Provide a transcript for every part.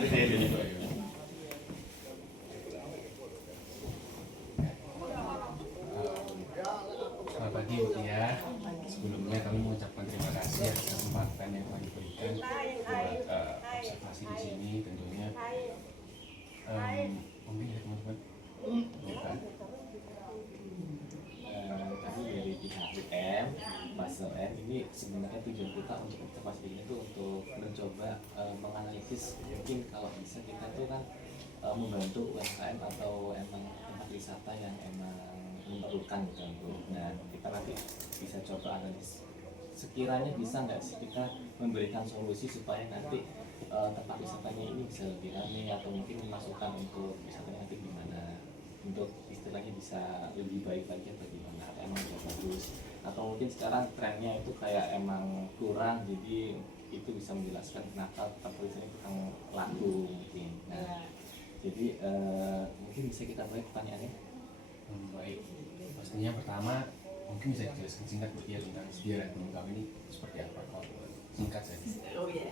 Selamat pagi Mutia. Sebelumnya kami mengucapkan terima kasih atas kesempatan yang telah diberikan buat observasi di sini tentunya. Mungkin ya teman-teman. Bukan. Tadi dari pihak UM, Mas UM ini sebenarnya tujuan kita untuk observasi ini tuh untuk mencoba menganalisis mungkin kalau bisa kita tuh kan membantu UMKM atau emang tempat wisata yang emang memerlukan gitu. Nah kita nanti bisa coba analisis sekiranya bisa nggak sih kita memberikan solusi supaya nanti tempat wisatanya ini bisa lebih ramai atau mungkin memasukkan untuk wisatanya nanti gimana untuk istilahnya bisa lebih baik lagi atau gimana atau emang udah bagus atau mungkin sekarang trennya itu kayak emang kurang jadi itu bisa menjelaskan kenapa tempat wisata itu kurang laku mungkin. Nah jadi mungkin bisa kita mulai pertanyaannya. Baik, pastinya pertama mungkin bisa dijelaskan singkat ya tentang sejarah Gunung Kawi ini seperti apa kalau singkat saja. Oh ya,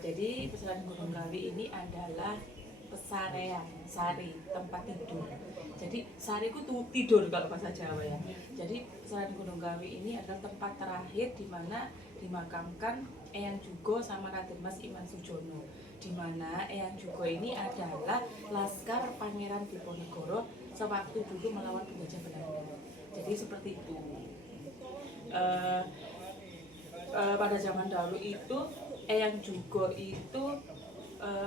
jadi Pesanan Gunung Kawi ini adalah pesarean, sari, tempat tidur. Jadi sari itu tidur kalau bahasa Jawa ya. Jadi Pesanan Gunung Kawi ini adalah tempat terakhir di mana dimakamkan Eyang Jugo sama Raden Mas Iman Sujono. Di mana Eyang Jugo ini adalah laskar Pangeran Diponegoro sewaktu dulu melawan penjajah Belanda. Jadi seperti itu. Pada zaman dahulu itu Eyang Jugo itu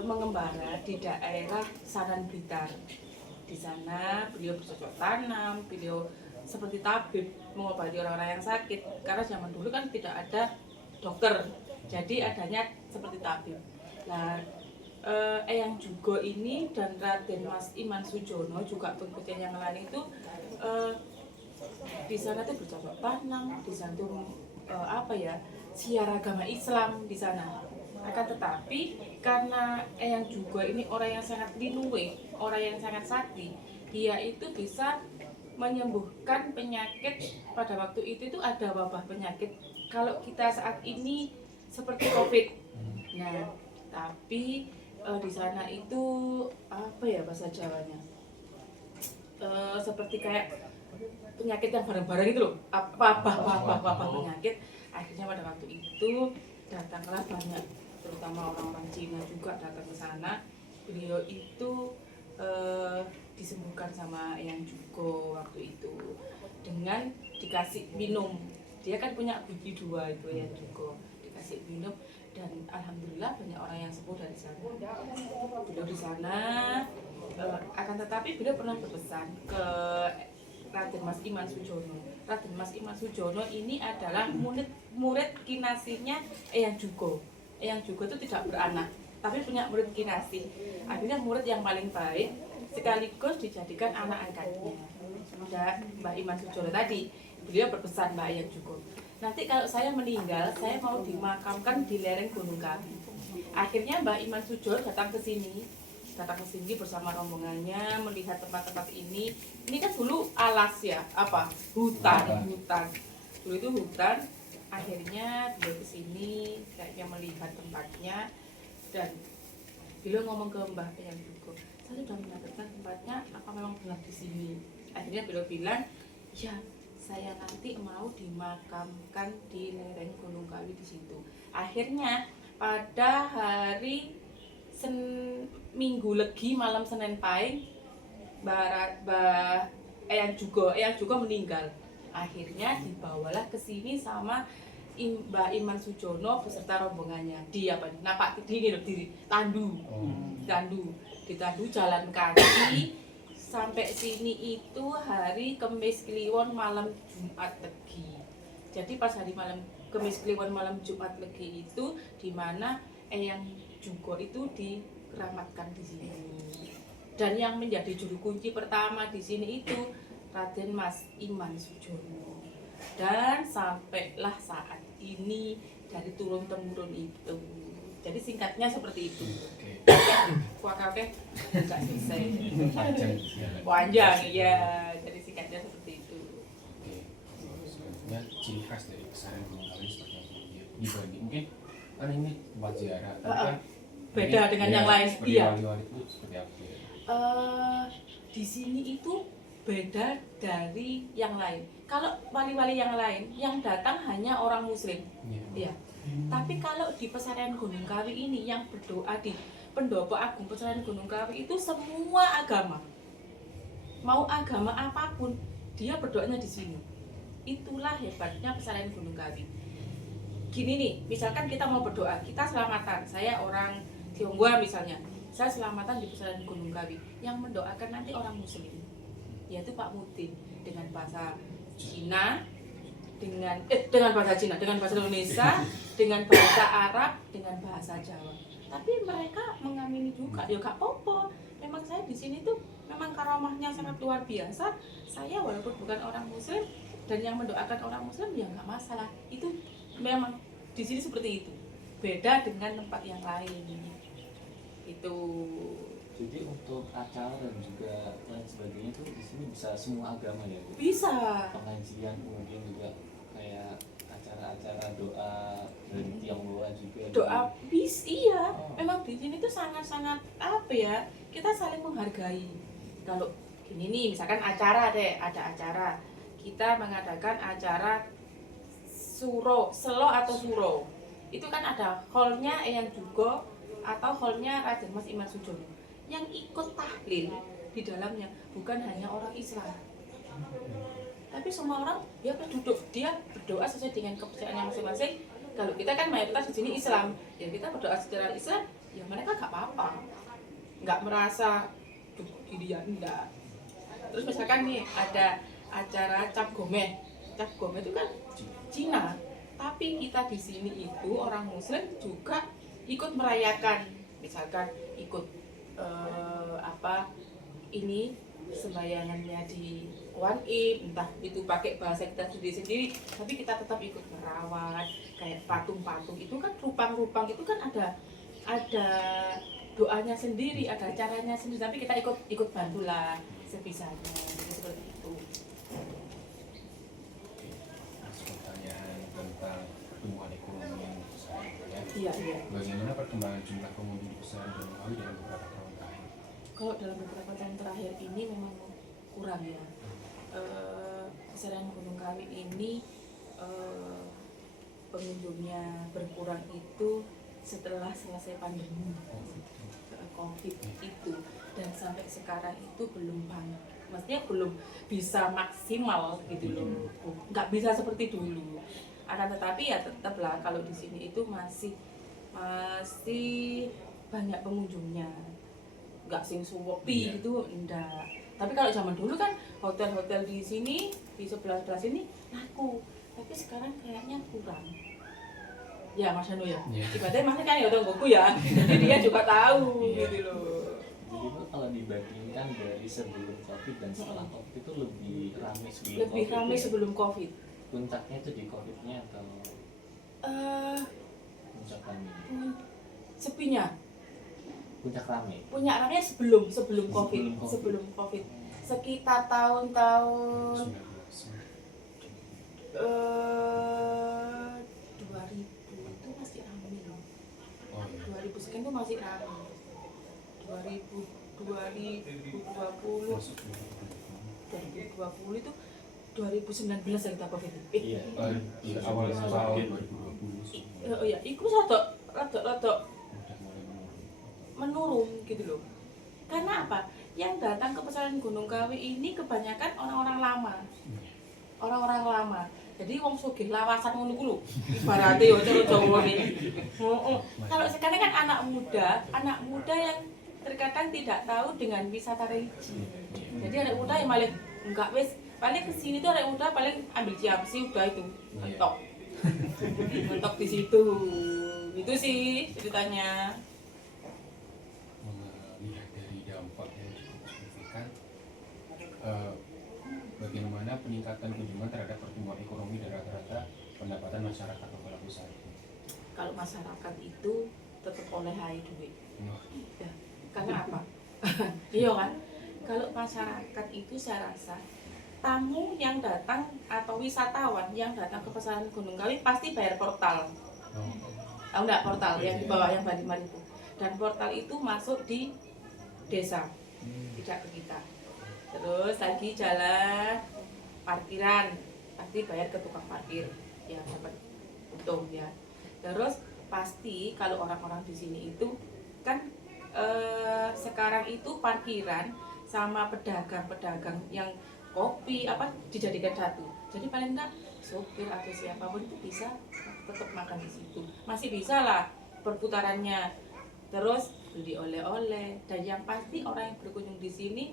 mengembara di daerah Saran Blitar. Di sana beliau bercocok tanam, beliau seperti tabib mengobati orang-orang yang sakit. Karena zaman dulu kan tidak ada dokter, jadi adanya seperti tabib. Nah, Eyang Jugo ini dan Raden Mas Iman Sujono juga pengikutnya yang lain itu di sana tuh bercocok tanam, di sana tuh siar agama Islam di sana. Akan tetapi karena Eyang Jugo ini orang yang sangat linue, orang yang sangat sakti, dia itu bisa menyembuhkan penyakit. Pada waktu itu ada wabah penyakit kalau kita saat ini seperti COVID. Nah, tapi di sana itu bahasa Jawanya seperti kayak penyakit yang bareng-bareng itu loh, wabah penyakit. Akhirnya pada waktu itu datanglah banyak, terutama orang-orang Cina juga datang ke sana. Beliau itu disembuhkan sama Eyang Jugo waktu itu dengan dikasih minum. Dia kan punya gigi 2 itu Eyang Jugo, dikasih minum dan alhamdulillah banyak orang yang sembuh dari sana. Beliau di sana akan tetapi beliau pernah berpesan ke Raden Mas Iman Sujono. Raden Mas Iman Sujono ini adalah murid kinasinya Eyang Jugo. Eyang Jugo itu tidak beranak, tapi punya murid kinasi. Akhirnya murid yang paling baik sekaligus dijadikan anak angkatnya. Dan Mbak Iman Sujono tadi, beliau berpesan Mbak Eyang Jugo, nanti kalau saya meninggal, saya mau dimakamkan di lereng Gunung Kawi. Akhirnya Mbak Iman Sujono datang ke sini bersama rombongannya melihat tempat-tempat ini. Ini kan dulu alas ya, hutan. Dulu itu hutan. Akhirnya beliau ke sini kayaknya melihat tempatnya dan beliau ngomong ke Mbah Eyang Jugo, saya sudah mendapatkan tempatnya, apa memang benar di sini? Akhirnya beliau bilang, ya saya nanti mau dimakamkan di lereng Gunung Kawi di situ. Akhirnya pada hari Minggu Legi malam Senin Pahing, Mbah Eyang Jugo meninggal. Akhirnya dibawalah ke sini sama Mbah Iman Sujono beserta rombongannya di Tandu jalan kaki sampai sini itu hari Kemis Kliwon malam Jumat Legi. Jadi pas hari malam Kemis Kliwon malam Jumat Legi itu di mana Eyang Jugo itu dikeramatkan di sini. Dan yang menjadi juru kunci pertama di sini itu Raden Mas Iman Sujono. Dan sampailah saat ini dari turun temurun itu. Jadi singkatnya seperti itu. Oke, enggak selesai. Panjang, iya. Jadi singkatnya seperti itu. Oke, sebenarnya ciri khas dari Pesanan Gunung Kawi seperti yang dibagi. Mungkin kan ini tempat ziarah, tapi kan beda dengan yang lain. Seperti Iya. wali-wali itu seperti apa? Di sini itu beda dari yang lain. Kalau wali-wali yang lain yang datang hanya orang muslim, Iya. ya. Tapi kalau di pesantren Gunung Kawi ini yang berdoa di Pendopo Agung Pesantren Gunung Kawi itu semua agama, mau agama apapun dia berdoanya di sini. Itulah hebatnya pesantren Gunung Kawi. Gini nih, misalkan kita mau berdoa, kita selamatan. Saya orang Tionghoa misalnya, saya selamatan di pesantren Gunung Kawi. Yang mendoakan nanti orang muslim, yaitu Pak Mutin, dengan bahasa Cina, dengan bahasa Cina, dengan bahasa Indonesia, dengan bahasa Arab, dengan bahasa Jawa. Tapi mereka mengamini juga, ya gak apa-apa. Memang saya di sini tuh memang karamahnya sangat luar biasa. Saya walaupun bukan orang muslim dan yang mendoakan orang muslim ya nggak masalah. Itu memang di sini seperti itu. Beda dengan tempat yang lain. Itu. Jadi untuk acara dan juga lain sebagainya tuh di sini bisa semua agama ya, Bu? Bisa. Pengajian mungkin juga kayak acara-acara doa dari Tionghoa juga. Doa iya. Oh. Memang di sini tuh sangat-sangat apa ya? Kita saling menghargai. Kalau gini nih, misalkan acara deh, ada acara. Kita mengadakan acara selo atau suro. Itu kan ada hallnya Eyang Dugo atau hallnya Raden Mas Iman Sujono. Yang ikut tahlil di dalamnya bukan hanya orang Islam, tapi semua orang dia berduduk, dia berdoa sesuai dengan kepercayaannya masing-masing. Kalau kita kan mayoritas di sini Islam, ya kita berdoa secara Islam, ya mereka gak apa-apa, nggak merasa dia enggak. Terus misalkan nih ada acara cap gomeh itu kan Cina, tapi kita di sini itu orang Muslim juga ikut merayakan, misalkan ikut ini sembayangannya di Wan Im, entah itu pakai bahasa kita sendiri-sendiri, tapi kita tetap ikut merawat. Kayak patung-patung itu kan rupang-rupang itu kan ada doanya sendiri, ada caranya sendiri, tapi kita ikut bantulah sebisanya. Jadi seperti itu. Masuk pertanyaan tentang pertumbuhan ekonomi yang besar, ya. Iya. Bagaimana perkembangan jumlah pengunjung di pesantren Gunung Kawi dalam beberapa tahun terakhir? Kalau dalam beberapa tahun terakhir ini memang kurang ya. Pesantren Gunung Kawi ini pengunjungnya berkurang itu setelah selesai pandemi COVID itu, dan sampai sekarang itu belum banget. Maksudnya belum bisa maksimal gitu loh. Nggak bisa seperti dulu. Akan tetapi ya tetaplah kalau di sini itu masih banyak pengunjungnya. Nggak sing suwepi gitu, enggak. Tapi kalau zaman dulu kan hotel-hotel di sini, di sebelah-sebelah sini laku. Tapi sekarang kayaknya kurang. Ya Mas Hanu ya. Ibaratnya Mas kan ya tonggoku ya. Jadi dia juga tahu gitu loh. Jadi itu kalau dibandingkan dari sebelum COVID dan setelah COVID itu lebih ramai sebelum Lebih COVID. ramai sebelum COVID. Puncaknya itu di COVID-nya atau puncak ramai? Sepinya. Puncak ramai. Punya ramai sebelum COVID. Sebelum COVID. Sebelum COVID. Sekitar tahun-tahun 2000 itu masih ramai loh. 2000 sekian itu masih ramai. 2020 itu 2019 ya kita COVID. Iya. Awal tahun 2020. Oh iya, itu rada Udah mulai menurun gitu loh. Karena apa? Yang datang ke pesantren Gunung Kawi ini kebanyakan orang-orang lama. Orang-orang lama. Jadi wong sugih lawasan ngono ku lho. Ibarate yo cara Jawa iki. Kalau sekarang kan anak muda yang terkadang tidak tahu dengan wisata religi. Jadi anak muda yang malah enggak wis paling kesini tuh anak muda paling ambil ciamsi udah itu mentok. Mentok di situ. Itu sih ceritanya. Melihat dari dampak yang cukup signifikan, bagaimana peningkatan kunjungan terhadap pertumbuhan ekonomi dan rata-rata pendapatan masyarakat Kepala Pusat? Kalau masyarakat itu tetap oleh hai duit. Ya, karena apa? Iya kan? Kalau masyarakat itu saya rasa tamu yang datang atau wisatawan yang datang ke pesantren Gunung Kawi pasti bayar portal. Tahu enggak portal yang di bawah yang Bali itu? dan portal itu masuk di desa, tidak ke kita. Terus lagi jalan parkiran, pasti bayar ke tukang parkir, ya dapat untung ya. Terus pasti kalau orang-orang di sini itu kan sekarang itu parkiran sama pedagang-pedagang yang kopi apa dijadikan satu. Jadi paling enggak sopir atau siapapun itu bisa tetap makan di situ. Masih bisa lah perputarannya. Terus beli oleh-oleh, dan yang pasti orang yang berkunjung di sini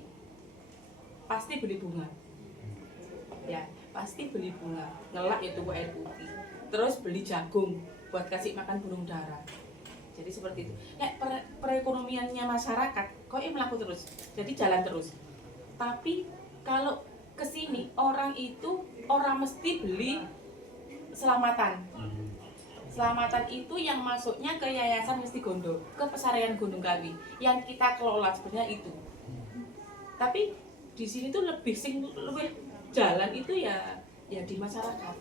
pasti beli bunga. Ya, pasti beli bunga. Ngelak ya tuku air putih. Terus beli jagung buat kasih makan burung dara. Jadi seperti itu. Perekonomiannya masyarakat kok melaku terus. Jadi jalan terus. Tapi kalau kesini orang itu orang mesti beli selamatan. Selamatan itu yang masuknya ke Yayasan Mestigondo, ke Pesarian Gunung Kawi yang kita kelola sebenarnya itu. Tapi di sini tuh lebih jalan itu ya di masyarakat.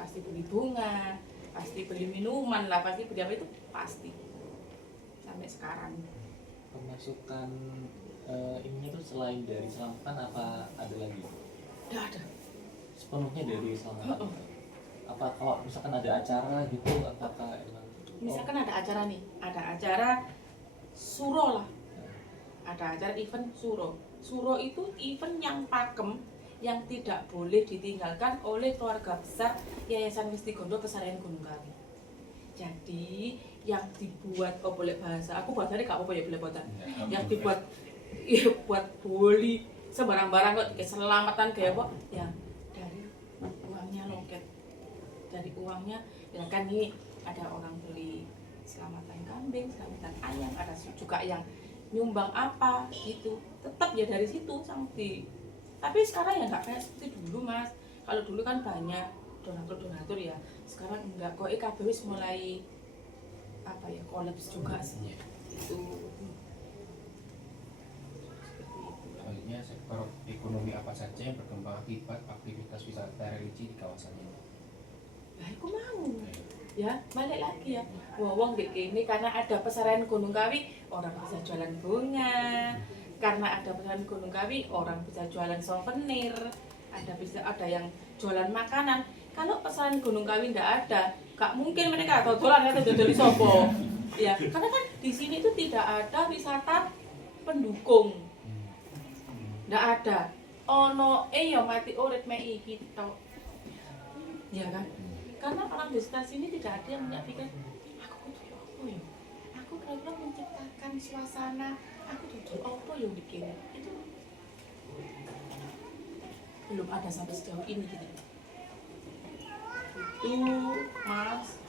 Pasti beli bunga, pasti beli minuman lah, pasti beli apa itu pasti. Sampai sekarang. Pemasukan ini tuh selain dari selamatan apa ada lagi? Tidak ada. Sepenuhnya dari selamatan. Apa kalau misalkan ada acara gitu, apakah emang? Misalkan ada acara nih, ada acara suro lah, ada acara event suro. Suro itu event yang pakem, yang tidak boleh ditinggalkan oleh keluarga besar Yayasan Mestigondo Pesarian Gunung Kawi. Jadi yang dibuat boleh bahasa, aku bahasanya gak apa-apa ya belepotan. Yang dibuat ya buat boli sembarang barang kok keselamatan kayak apa? Ya dari uangnya loket. Dari uangnya ya kan nih ada orang beli selamatan kambing, selamatan ayam, ada juga yang nyumbang apa gitu, tetap ya dari situ sampai. Tapi sekarang ya nggak kayak seperti dulu mas. Kalau dulu kan banyak donatur ya, sekarang enggak kok. KBW mulai apa ya kolaps juga sih itu. Selanjutnya sektor ekonomi apa saja yang berkembang akibat aktivitas wisata religi di kawasan ini? Nah, aku mau ya balik lagi ya. Wong di ini karena ada Pesarian Gunung Kawi, orang bisa jualan bunga. Karena ada Pesarian Gunung Kawi, orang bisa jualan souvenir. Ada yang jualan makanan. Kalau Pesarian Gunung Kawi tidak ada, gak mungkin mereka dodolan atau dodol di sopo. Ya, karena kan di sini itu tidak ada wisata pendukung. Tidak ada. Ono ya mati urip mei kita. Ya kan? Karena orang desa sini tidak ada yang punya pikir, aku tuh apa ya? Aku kira-kira menciptakan suasana, aku tuh apa yang bikin itu belum ada sampai sejauh ini gitu. Itu mas.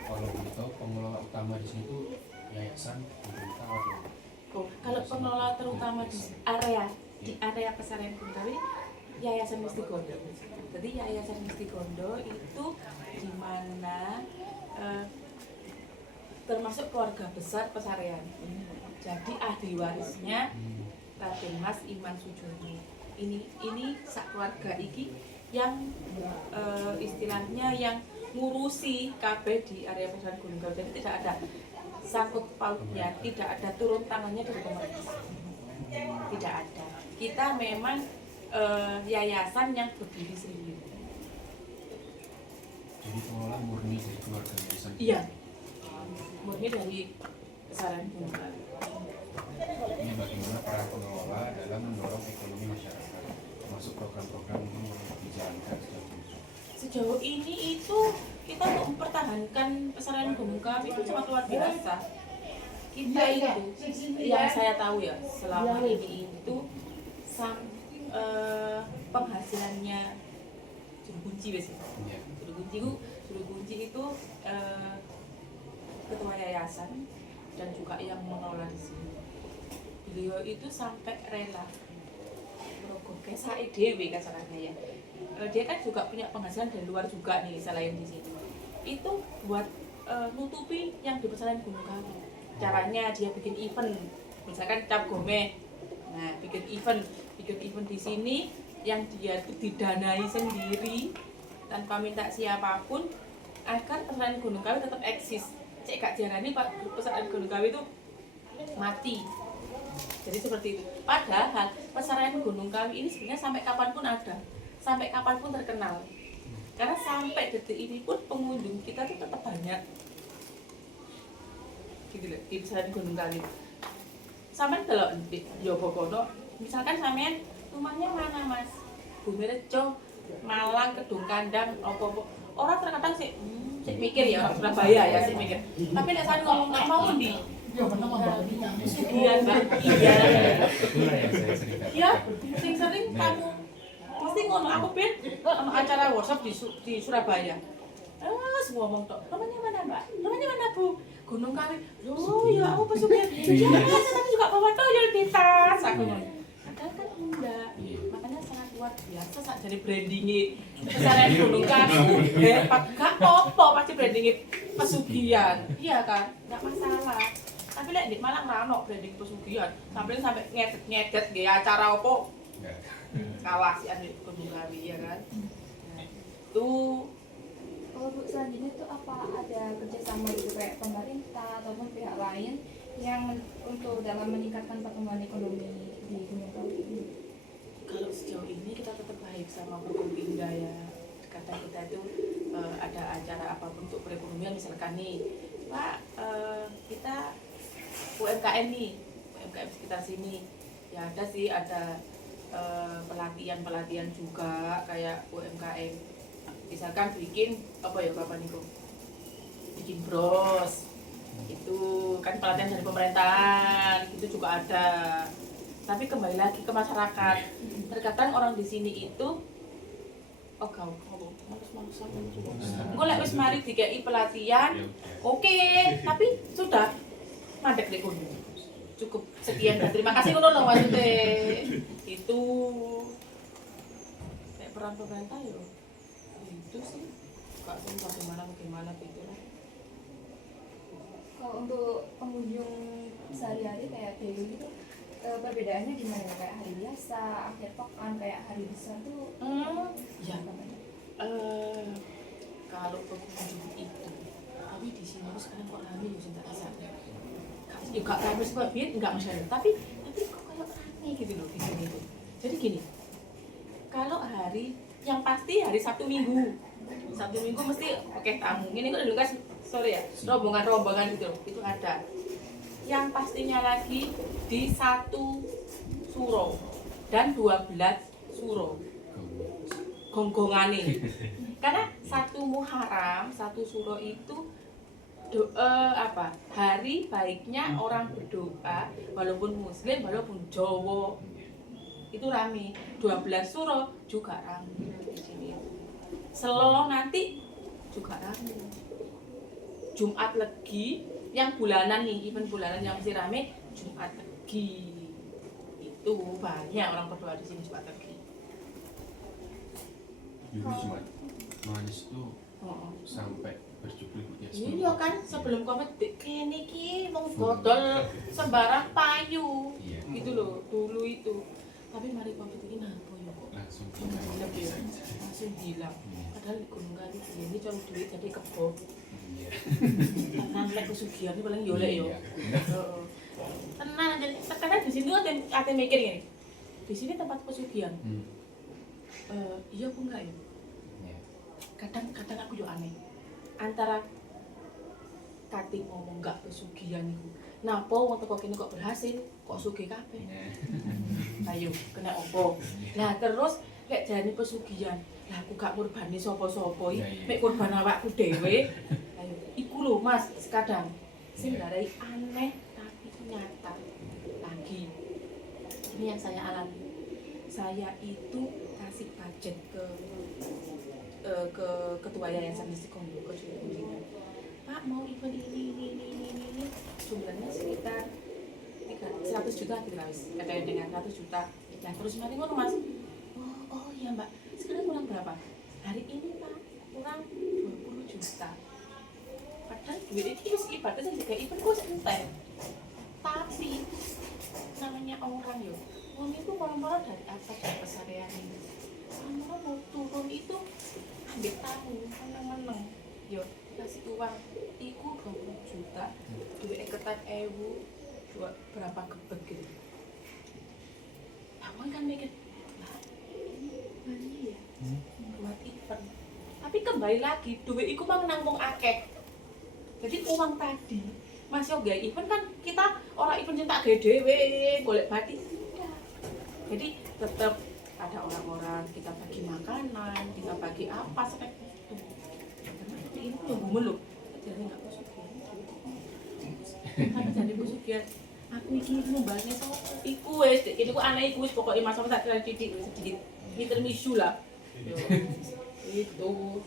Kalau begitu pengelola utama di sini tuh yayasan, pemerintah atau? Kalau pengelola terutama di area Pesarian Gunung Kawi, Yayasan Mestigondo. Jadi Yayasan Mestigondo itu di mana termasuk keluarga besar Pesarian. Jadi ahli warisnya Raden Mas Iman Sujono. Ini sak keluarga iki yang istilahnya yang ngurusi KB di area Pesarian Gunung Kawi. Jadi tidak ada sangkut pautnya, tidak ada turun tangannya dari pemerintah. Tidak ada. Kita memang yayasan yang berdiri sendiri. Jadi pengelola murni dari keluarga yayasan? Iya, murni dari Pesarian Gunung Kawi. Ini bagaimana para pengelola dalam mendorong ekonomi masyarakat, termasuk program-program yang dijalankan sejauh ini itu kita untuk mempertahankan Pesarian Gunung Kawi itu sangat luar biasa. Kita itu yang saya tahu ya selama ini itu penghasilannya juru kunci biasanya. Juru kunci itu ketua yayasan dan juga yang mengelola di sini. Beliau itu sampai rela merogoh kesae dhewe kasarnya ya. Dia kan juga punya penghasilan dari luar juga nih selain di sini. Itu buat nutupi yang di Pesarian Gunung Kawi. Caranya dia bikin event, misalkan cap gome. Nah, bikin event di sini yang dia itu didanai sendiri tanpa minta siapapun agar Pesarian Gunung Kawi tetap eksis. cek gak diarani Pak pesantren Gunung Kawi itu mati. Jadi seperti itu. Padahal pesantren Gunung Kawi ini sebenarnya sampai kapanpun ada, sampai kapanpun terkenal. Karena sampai detik ini pun pengunjung kita tuh tetap banyak. Gitu loh, di pesantren Gunung Kawi. Sampai kalau di Yobogono, misalkan sampean rumahnya mana Mas? Bumirejo, Malang, Kedung Kandang, apa-apa. Orang terkadang sih mikir ya, orang Surabaya ya sih mikir. Tapi nek sampean ngomong nggak mau di Sugihan Mbak. Iya. Itulah yang saya sering katakan. Ya, sering kamu pasti ngono aku ben sama acara workshop di Surabaya. Semua ngomong tok. Namanya mana Mbak? Namanya mana Bu? Gunung Kawi. Loh, ya aku pesugihan. Ya, saya juga bawa toyol di tas. Aku ngomong. Padahal kan enggak. Makanya sangat luar biasa sak jadi brandingnya pesantren Gunung Kawi. Hebat gak apa-apa pasti brandingnya pesugihan. Iya kan? Enggak masalah. Tapi lek di Malang ra ono branding pesugihan. Sampai ngedet nggih acara opo? Enggak. Kalah sih ane Gunung Kawi ya kan. Nah, tuh Kalau Bu selanjutnya itu apa ada kerjasama gitu kayak pemerintah ataupun pihak lain yang untuk dalam meningkatkan pertumbuhan ekonomi di Gunung Kawi ini? kalau sejauh ini kita tetap baik sama Forkompinda ya. Kata kita itu ada acara apapun untuk perekonomian misalkan nih Pak kita UMKM nih, UMKM sekitar sini ya ada sih ada pelatihan juga kayak UMKM misalkan bikin apa ya Bapak Niko bikin bros itu kan pelatihan dari pemerintahan itu juga ada. Tapi kembali lagi ke masyarakat, terkadang orang di sini itu males-malesan engko lek wis mari dikei pelatihan oke, tapi sudah mandek deh kono. Cukup sekian dan terima kasih ngono lho maksudnya. Itu nek peran pemerintah yo itu sih gak tahu bagaimana gitu lah. Kalau untuk pengunjung sehari-hari kayak daily itu perbedaannya gimana? Kayak hari biasa, akhir pekan, kayak hari besar tuh Ya kalau pengunjung itu tapi di sini sekarang kok rame ya cinta kasar ya gak rame sebab enggak masalah tapi kok kayak rame gitu loh di sini tuh. Jadi gini, kalau hari yang pasti hari Sabtu Minggu mesti oke tamu ini kok dulu kan sorry ya rombongan gitu loh, itu ada yang pastinya lagi di 1 suro dan 12 suro gonggongane karena 1 Muharram 1 suro itu hari baiknya orang berdoa walaupun muslim walaupun Jawa itu rame. 12 suro juga rame di sini. Selo nanti juga rame. Jumat Legi yang bulanan nih, event bulanan yang mesti rame Jumat Legi. Itu banyak orang berdoa di sini Jumat Legi. Dulu cuma manis tuh sampai berjubel-jubel. Iya kan sebelum Covid kene iki wong godol sembarang payu. Iya. Gitu loh dulu itu. Tapi mari Covid ini napa ya kok Langsung langsung hilang. Padahal di Gunung Kawi ini cari duit jadi kebo. Iya. Tenan lek pesugihan iki paling yo lek yo. Iya. Heeh. Tenan jadi terkadang di sini ate mikir gini. Di sini tempat pesugihan. Iya apa enggak ya? Iya. Kadang aku yo aneh. Antara kati ngomong enggak pesugihan iku. Napa wong teko kene kok berhasil, kok sugih kabeh. Ayo, kena opo. Lah terus lek jane pesugihan, lah aku gak ngurbani sapa-sapa iki, mek kurban awakku dhewe. Ayo, iku lho Mas, kadang sing garai aneh tapi nyata. Lagi. Ini yang saya alami. Saya itu kasih budget ke ketua yayasan Istiqomah ke Jumlah. Pak mau event ini jumlahnya sekitar 100 juta gitu guys. Ada yang dengan 100 juta. Nah terus mari ngono Mas. Oh iya Mbak. Sekarang kurang berapa? Hari ini Pak kurang 20 juta. Padahal duit ini wis ibaratnya juga event kok entek. Tapi namanya orang yo. Wong itu orang-orang dari atas dari pesarean ini. Orang mau turun itu ambil tamu meneng-meneng. Yo dikasih uang iku 20 juta, duit ketan ewu, berapa gebet gitu. Aku kan mikir, lah, iya ya, buat event. Tapi kembali lagi, duit iku mah nanggung akeh. Jadi uang tadi, masih oke event kan kita orang event cinta gede, golek batik. Jadi tetap ada orang-orang, kita bagi makanan, kita bagi apa seperti itu. Ini nyambung loh, jadi nggak musuh. Karena jadi musuh aku iki nyumbangnya so, iku wes, ini ku anak iku wes pokoknya masa tak kira titik sedikit, intermisu lah. Itu.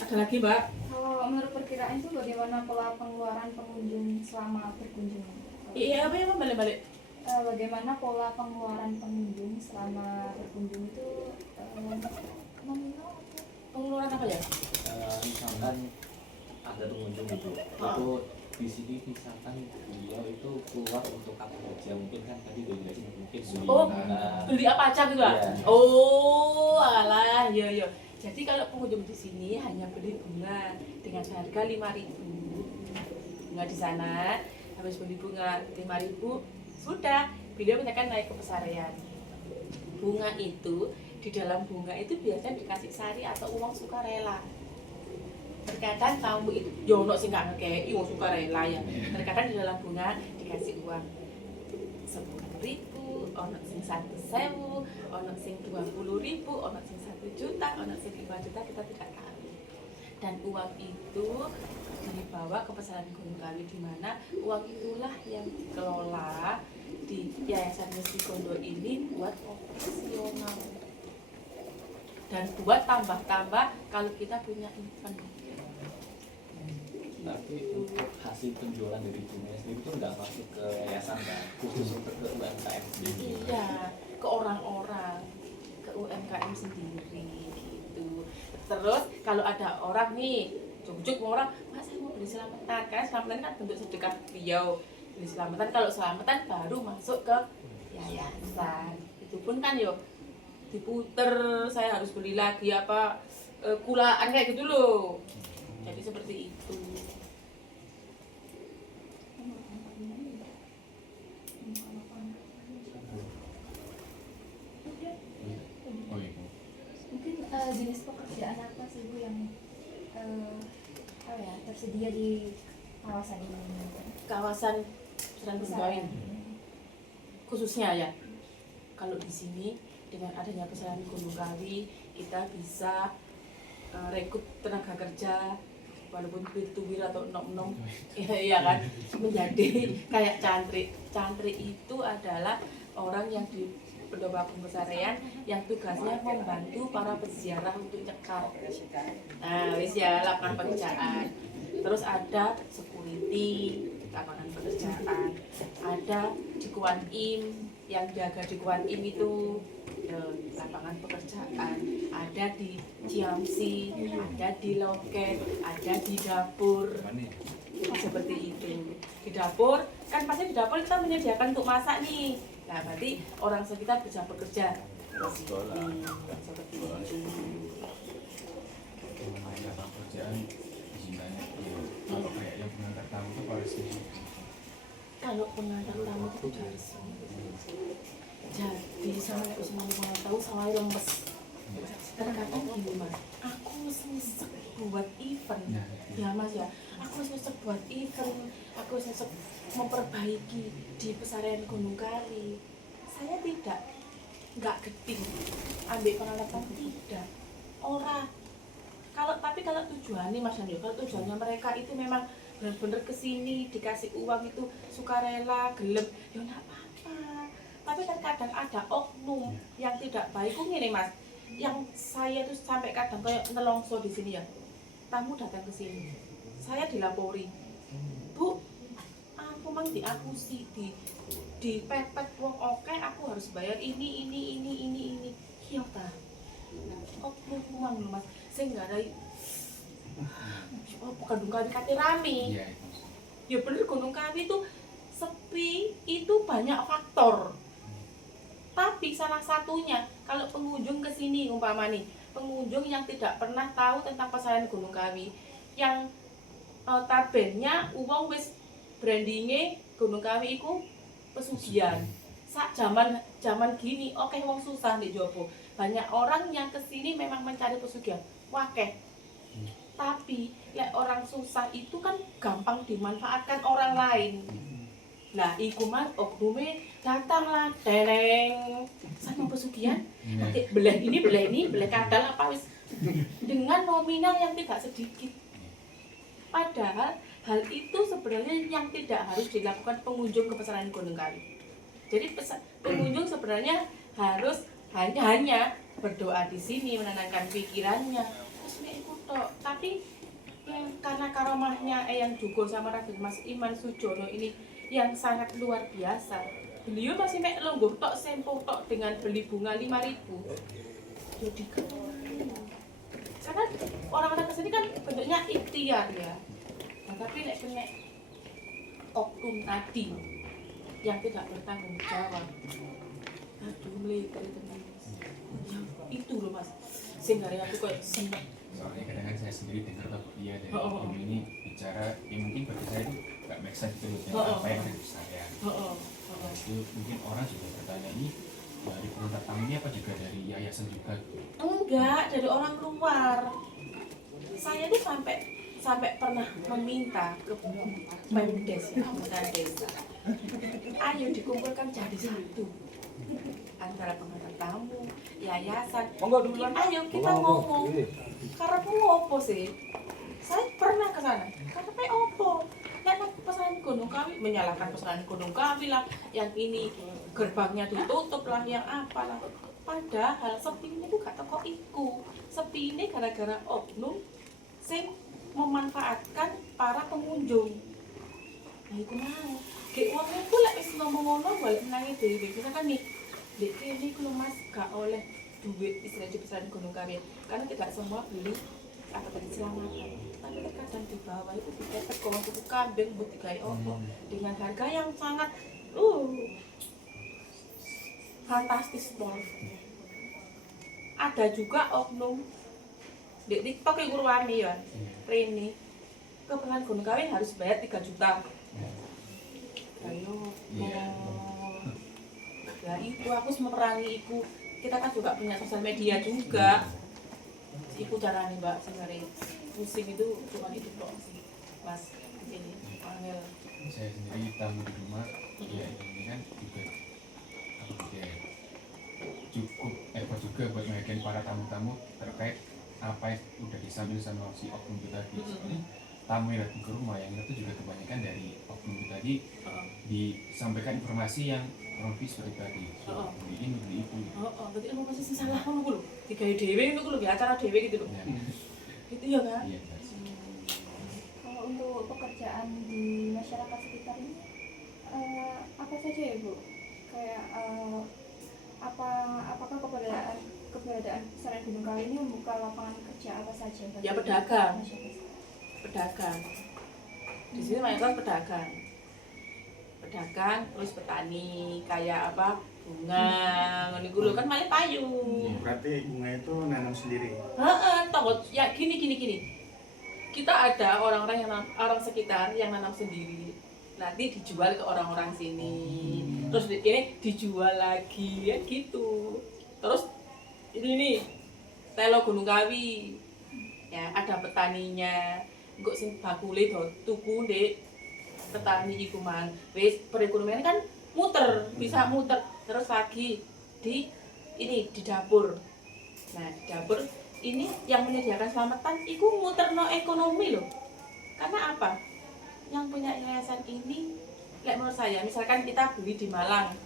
Ada lagi Mbak? Kalau menurut perkiraan itu bagaimana pola pengeluaran pengunjung selama berkunjung? Iya apa ya balik-balik? Bagaimana pola pengeluaran pengunjung selama berkunjung itu nominal? Pengeluaran apa ya? Misalkan ada pengunjung itu di sini misalkan beliau itu keluar untuk apa aja, mungkin kan tadi udah jelasin mungkin Beli apa aja gitu lah? Iya. Oh alah, iya. Jadi kalau pengunjung di sini hanya beli bunga dengan harga 5.000. Bunga di sana, habis beli bunga 5.000, sudah beliau misalkan naik ke pesarian. Bunga itu, di dalam bunga itu biasanya dikasih sari atau uang sukarela. Terkadang tamu itu jono sih nggak ngekei uang sukarela ya. Terkadang di dalam bunga dikasih uang 10.000, ono sing 1.000, ono sing 20.000, ono sing 1 juta, ono sing 5 juta, kita tidak tahu. Dan uang itu dibawa ke pesantren Gunung Kawi, di mana uang itulah yang dikelola di Yayasan Mesti Kondo ini buat operasional dan buat tambah-tambah kalau kita punya event. Tapi untuk hasil penjualan dari bunga sendiri itu nggak masuk ke yayasan kan, khusus untuk ke UMKM sendiri. Iya, ke orang-orang, ke UMKM sendiri gitu. Terus kalau ada orang nih, juk-juk orang, mas saya mau beli selamatan, karena selamatan kan bentuk sedekah beliau. Beli selamatan, kalau selamatan baru masuk ke yayasan. Itu pun kan yuk diputer, saya harus beli lagi apa kulaan kayak gitu loh. Jadi seperti itu. Oh iya. Mungkin jenis pekerjaan apa sih Bu yang tersedia di kawasan ini? Kawasan Pesantren Gunung Kawi khususnya ya. Kalau di sini dengan adanya Pesantren Gunung Kawi kita bisa rekrut tenaga kerja walaupun wir atau nom-nom iya kan, menjadi kayak cantrik. Cantrik itu adalah orang yang di pendoba pesantren yang tugasnya membantu para peziarah untuk cekal. Nah, wis ya lapangan pekerjaan. Terus ada security, lapangan pekerjaan. Ada di Kuan Im yang jaga di Kuan Im itu lapangan pekerjaan. Ada di Ciamsi, ada di Loket, ada di dapur. Seperti itu. Di dapur, kan pasti di dapur kita menyediakan untuk masak nih. Nah, berarti orang sekitar bisa bekerja di sini. Seperti itu. Ada pekerjaan izinnya kalau kayak yang pengantar tamu itu harus Kalau pengantar tamu itu harus jadi sampai semua tahu saya lemes. Terkadang gini mas, aku nyesek buat event. Ya mas ya, aku nyesek buat event. Aku nyesek memperbaiki di pesarian Gunung Kawi. Saya nggak geting ambil pengalaman, tidak orang. Tapi kalau tujuannya mas Andi, kalau tujuannya mereka itu memang benar-benar kesini dikasih uang itu sukarela gelem, ya nggak apa-apa. Tapi terkadang ada oknum yang tidak baik. Ini mas, yang saya tuh sampai kadang kayak nelongso di sini ya. Tamu datang ke sini, saya dilapori, Bu, aku mang diakusi di pepet wong oke, aku harus bayar ini. Iya ta. Oknum mang lho mas, sing nggak ada. Oh, Gunung Kawi kate rame. Iya. Ya bener, Gunung Kawi itu sepi itu banyak faktor. Tapi salah satunya kalau pengunjung ke sini umpama nih, pengunjung yang tidak pernah tahu tentang pesantren Gunung Kawi, yang tabennya uang wis brandinge Gunung Kawi iku pesugihan. Sak zaman gini oke wong susah di Jopo. Banyak orang yang kesini memang mencari pesugihan. Wakeh. Tapi lek orang susah itu kan gampang dimanfaatkan orang lain. Nah, iku mas oknumnya datanglah tereng sama pesugihan. Belah ini, belah kadal apa wis dengan nominal yang tidak sedikit. Padahal hal itu sebenarnya yang tidak harus dilakukan pengunjung ke Pesanan Gunung Kawi. Jadi pengunjung sebenarnya harus hanya berdoa di sini, menenangkan pikirannya. Terus ikut tok. Tapi karena karomahnya yang Dugo sama Raden Mas Iman Sujono ini yang sangat luar biasa. Beliau masih mek longgo tok sempo tok dengan beli bunga 5.000. Jadi karena orang-orang kesini kan bentuknya ikhtiar ya. Nah, tapi nek kena oknum tadi yang tidak bertanggung jawab, aduh melihat teman ya, itu loh mas sehingga aku kayak senang. Soalnya kadang-kadang saya sendiri dengar bapak dia dari oknum ini bicara yang mungkin bagi saya itu nggak make sense gitu loh, apa yang ada di saya. Itu mungkin orang juga bertanya ini dari pemerintah tamunya apa juga dari yayasan juga? Enggak, dari orang luar. Saya tuh sampai pernah meminta ke Pemdes ya, anggota desa. Ayo dikumpulkan jadi satu antara pengantar tamu, yayasan. Ayo kita ngomong. Karena apa sih? Saya pernah ke sana. Karena opo? Nek Pesanan Gunung Kawi menyalahkan Pesanan Gunung Kawi lah, yang ini gerbangnya ditutup lah, yang apalah. Padahal sepi ini tuh gak teko iku. Sepi ini gara-gara oknum sing memanfaatkan para pengunjung. Nah iku mau. Gek wong iku lek wis ngomong ngono balik menangi dhewe. Misalkan nih, dek kene iku lho Mas gak oleh duit istilahnya Pesanan Gunung Kawi. Karena tidak semua beli apa tadi selamatan. Tapi terkadang di bawah itu dipepet kalau kuku kambing buat digawe opo dengan harga yang sangat fantastis pol. Ada juga oknum di TikTok yang guru kami ya, Rini ke Pesanan Gunung Kawi harus bayar 3 juta. Ayo, ya itu aku memerangi itu. Kita kan juga punya sosial media juga. Iku caranya mbak sebenarnya pusing itu cuma itu doang sih mas ini panggil. Saya sendiri tamu di rumah ya ini kan juga cukup effort juga buat meyakinkan para tamu-tamu terkait apa yang udah disampaikan sama si oknum itu tadi. Soalnya tamu yang datang ke rumah yang itu juga kebanyakan dari oknum itu tadi disampaikan informasi yang kurang lebih seperti tadi. Beli ini, beli itu. Berarti informasi sih salah kan dulu. Digawe dhewe itu lho, acara dhewe gitu loh. Gitu ya kan? Iya. Kalau untuk pekerjaan di masyarakat sekitar ini apa saja ya Bu? Kayak apakah keberadaan Pesanan Gunung Kawi ini membuka lapangan kerja apa saja? Ya pedagang. Di sini mayoritas pedagang, terus petani kayak apa bunga, ngono iku lho kan malah payu. Berarti bunga itu nanam sendiri. Toh ya gini. Kita ada orang-orang orang sekitar yang nanam sendiri. Nanti dijual ke orang-orang sini. Terus ini dijual lagi ya gitu. Terus ini nih telo Gunung Kawi. Ya, ada petaninya. Engko sing bakule tuku ndek petani iku man. Wis perekonomian kan bisa muter terus lagi di dapur. Nah, di dapur ini yang menyediakan selamatan iku muterno ekonomi loh. Karena apa? Yang punya yayasan ini lek menurut saya misalkan kita beli di Malang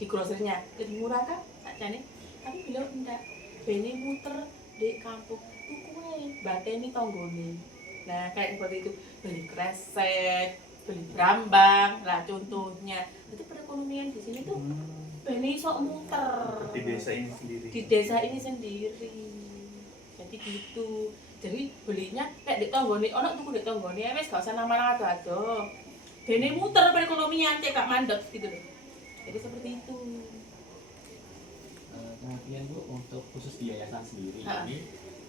di grocernya lebih murah kan sakjane, tapi beliau enggak. Bene muter di kampung tuku bateni tanggone. Nah, kayak seperti itu, beli kresek, beli brambang, lah contohnya. Itu perekonomian di sini tuh bene iso muter. Di desa ini sendiri. Di desa ini sendiri. Jadi gitu. Jadi belinya kayak di tanggone, ono tuku di tanggone wis gak usah nama ado-ado. Bene muter perekonomian cek gak mandek gitu loh. Jadi seperti itu. Kemudian Bu untuk khusus di yayasan sendiri ini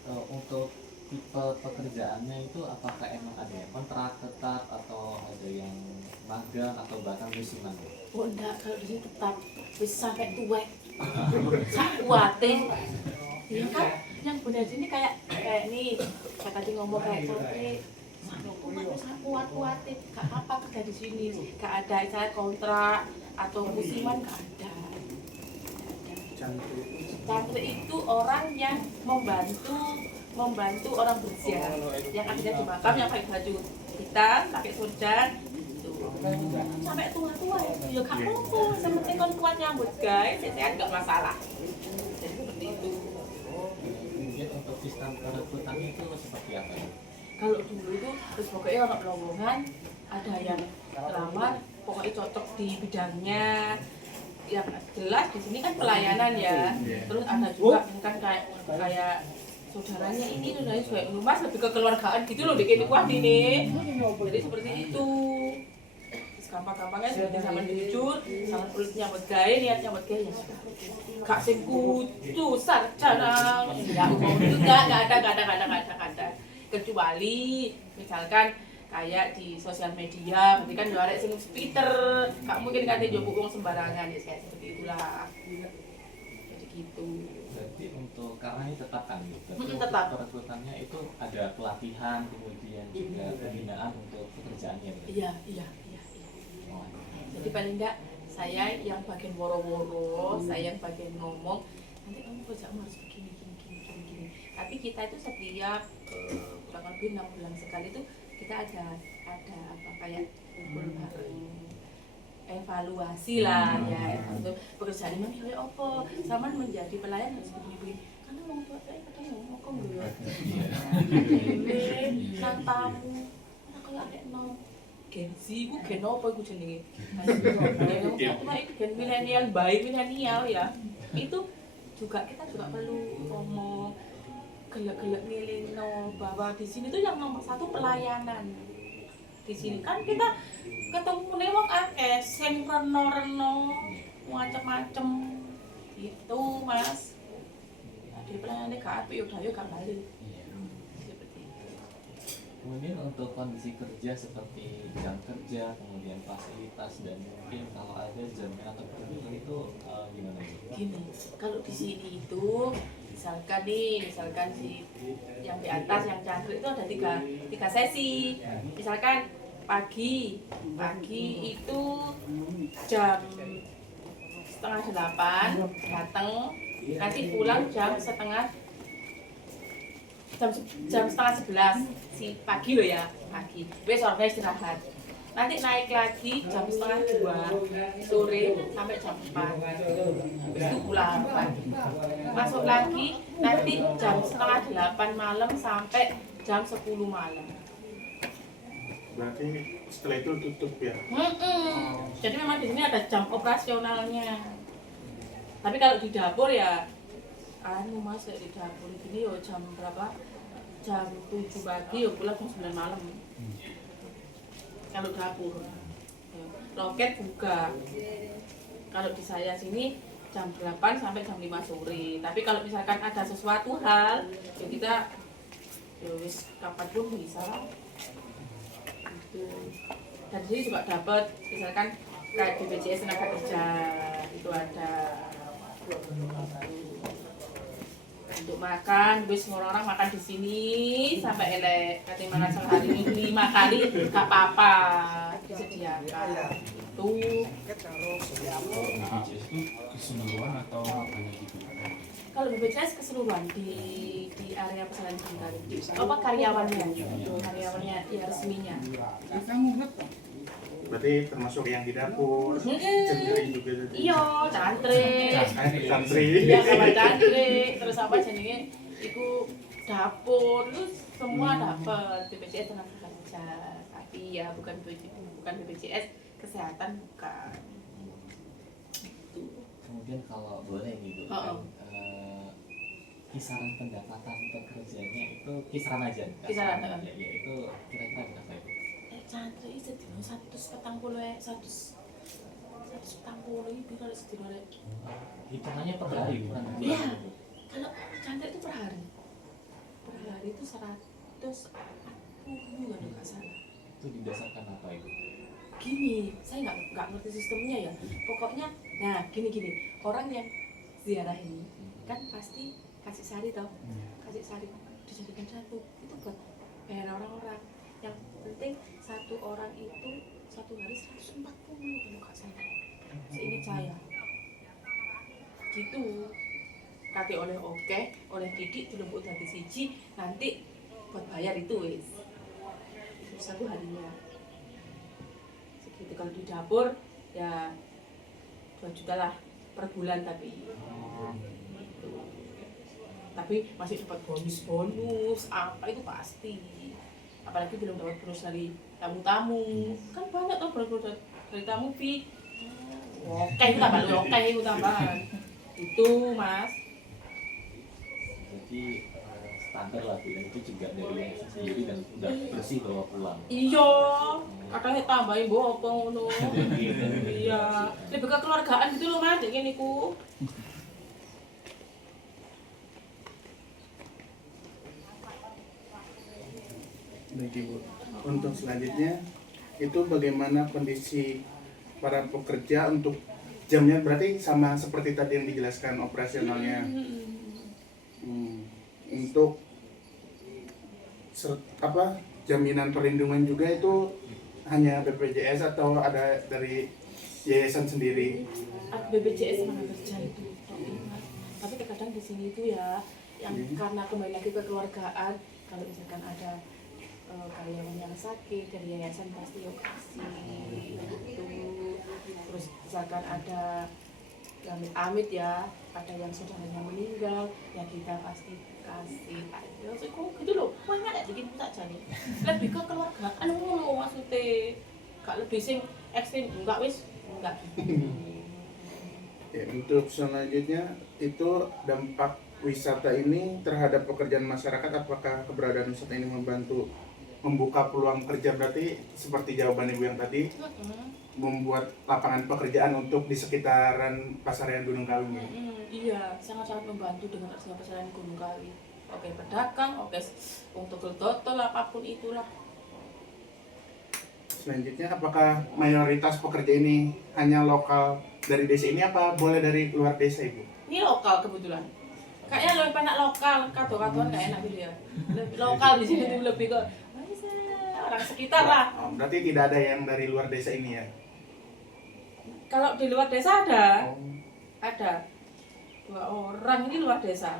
untuk tipe pekerjaannya itu apakah emang ada yang kontrak tetap atau ada yang magang atau bahkan musiman? Oh enggak, kalau di sini tetap bisa sampai tua. Sak kuate. Iya kan? Yang benar sini kayak nih, saya tadi ngomong kayak cantik. Sak kuat-kuate, gak apa kerja di sini. Gak ada saya kontrak atau musiman, gak ada. Cantik. Cantik itu orang yang membantu orang bekerja, yang akhirnya di makam yang pakai baju hitam, pakai sorjan, sampai tua-tua ya gak apa-apa, sementing kan kuat nyambut guys, sehat gak masalah. Jadi seperti itu. Kemudian untuk sistem perekrutannya itu seperti apa ya? Kalau dulu itu terus pokoknya orang lowongan, ada yang lamar, pokoknya cocok di bidangnya. Yang jelas di sini kan pelayanan ya. Terus ada juga kan kayak saudaranya juga mas lebih ke keluargaan gitu loh, dikit kuat ini. Jadi seperti itu. Gampang-gampangnya seperti zaman jujur, sama kulitnya begai, niatnya begai ya sudah. Gak sing kudu sarjana, ya umum itu gak ada. Kecuali misalkan kayak di sosial media, berarti kan ada sing Twitter, gak mungkin katanya jogo uang sembarangan ya kayak seperti itulah. Jadi gitu. Berarti untuk karena ini tetap kan gitu. Tetap. Perekrutannya itu ada pelatihan kemudian juga pembinaan untuk pekerjaannya. Iya. Jadi paling enggak saya yang bagian woro-woro, saya yang bagian ngomong, nanti kamu kerjamu harus begini. Tapi kita itu setiap kurang lebih 6 bulan sekali itu kita ada apa kayak kumpul bareng, evaluasi lah ya, untuk pekerjaan ini kayak apa, sama menjadi pelayan harus begini. Karena mau buat saya kadang ngomong dulu ya, nang tamu, kayak ada Gen Z, itu gen apa itu jenenge? Cuma itu gen milenial ya. Itu juga kita juga perlu ngomong gelek-gelek ngelingno bahwa di sini tuh yang nomor 1 pelayanan. Di sini kan kita ketemu nih wong akeh, sing reno-reno macem-macem gitu, Mas. Ada pelayanane gak apik yo dayo gak balik. Kemudian untuk kondisi kerja seperti jam kerja, kemudian fasilitas dan mungkin kalau ada jaminan atau perlindungan itu gimana? Gini, kalau di sini itu misalkan si yang di atas yang cangkrik itu ada tiga sesi. Misalkan pagi itu jam 7:30 datang, nanti pulang jam 11:30 si pagi loh ya, pagi. Besoknya istirahat. Nanti naik lagi jam 1:30 sore sampai jam 4. Habis itu pulang pagi. Masuk lagi nanti jam 7:30 malam sampai jam 10 malam. Berarti setelah itu tutup ya? Jadi memang di sini ada jam operasionalnya. Tapi kalau di dapur ya, mas di dapur ini yo jam berapa? Jam 7 pagi yo pulang jam 9 malam. Kalau dapur, loket buka. Kalau di saya sini jam 8 sampai jam 5 sore. Tapi kalau misalkan ada sesuatu hal, ya kita ya wis kapanpun bisa. Gitu. Dan di sini juga dapat, misalkan kayak BPJS tenaga kerja itu ada. Untuk makan, wis orang makan di sini sampai elek. Katanya makan sehari ini 5 kali, gak apa-apa disediakan. Itu BPJS itu keseluruhan atau hanya gitu? kalau BPJS keseluruhan di area pesantren Bintang. Apa karyawannya ya resminya. Berarti termasuk yang di dapur, centering juga tadi. Iya, cantrik. Santri. Iya, sama cantrik. Terus apa jenenge? Iku dapur itu semua dapat BPJS tenaga kerja. Tapi ya bukan BPJS kesehatan bukan. Itu. Kemudian kalau boleh gitu kan, kisaran pendapatan pekerjanya itu kisaran aja. Kisaran, ya, itu kira-kira berapa itu? Cantrik itu sedino 140 itu kalau sedino. Hitungannya per hari bukan? Iya. Kalau cantrik itu per hari. per hari itu 140 kalau nggak salah. Itu didasarkan apa itu? Gini, saya nggak ngerti sistemnya ya. Pokoknya, nah gini, orang yang ziarah ini kan pasti kasih sari toh, kasih sari dijadikan satu itu buat bayar orang-orang. Yang penting satu orang itu satu hari 140 kalau nggak salah. Seingat saya. Gitu. Kate oleh oke, oleh didik dilemput dari siji, nanti buat bayar itu wis. Satu harinya. Segitu kalau di dapur ya 2 juta lah per bulan tapi masih dapat bonus apa itu pasti, apalagi belum dapat bonus dari tamu-tamu kan banyak tuh bonus dari tamu pi oke itu tambahan itu mas. Jadi standar lah Bu, dan itu juga dari yang sendiri dan udah bersih bawa pulang. Iya, kadang tambahin bawa apa ngono. Iya, lebih ke keluargaan gitu loh mas, kayak niku. Baik Ibu. Untuk selanjutnya itu bagaimana kondisi para pekerja untuk jamnya, berarti sama seperti tadi yang dijelaskan operasionalnya. Untuk jaminan perlindungan juga itu hanya BPJS atau ada dari yayasan sendiri? BPJS mana kerja itu, tapi terkadang di sini itu ya, yang karena kembali lagi ke keluargaan, kalau misalkan ada karyawan yang sakit dari yayasan pasti yuk kasih gitu. Terus misalkan ada amit-amit ya, ada yang saudaranya meninggal, ya kita pasti kasih. Ya kok gitu loh, banyak ya bikin saja nih. Lebih ke keluargaan ngono maksudnya, gak lebih sing ekstrim, enggak wis, enggak gitu. Ya, untuk selanjutnya itu dampak wisata ini terhadap pekerjaan masyarakat, apakah keberadaan wisata ini membuka peluang kerja, berarti seperti jawaban Ibu yang tadi, membuat lapangan pekerjaan untuk di sekitaran Pasarian Gunung Kawi. Iya, sangat-sangat membantu dengan Pasarian Gunung Kawi. Oke, pedagang, oke untuk totol apapun itulah. Selanjutnya, apakah mayoritas pekerja ini hanya lokal dari desa ini, apa boleh dari luar desa Ibu? Ini lokal kebetulan. Kayaknya lebih enak lokal, kado-kadoan nggak enak gitu ya. Lokal di sini tuh lebih ke orang sekitar lah. Oh, berarti tidak ada yang dari luar desa ini ya? Kalau di luar desa ada, ada 2 orang ini luar desa.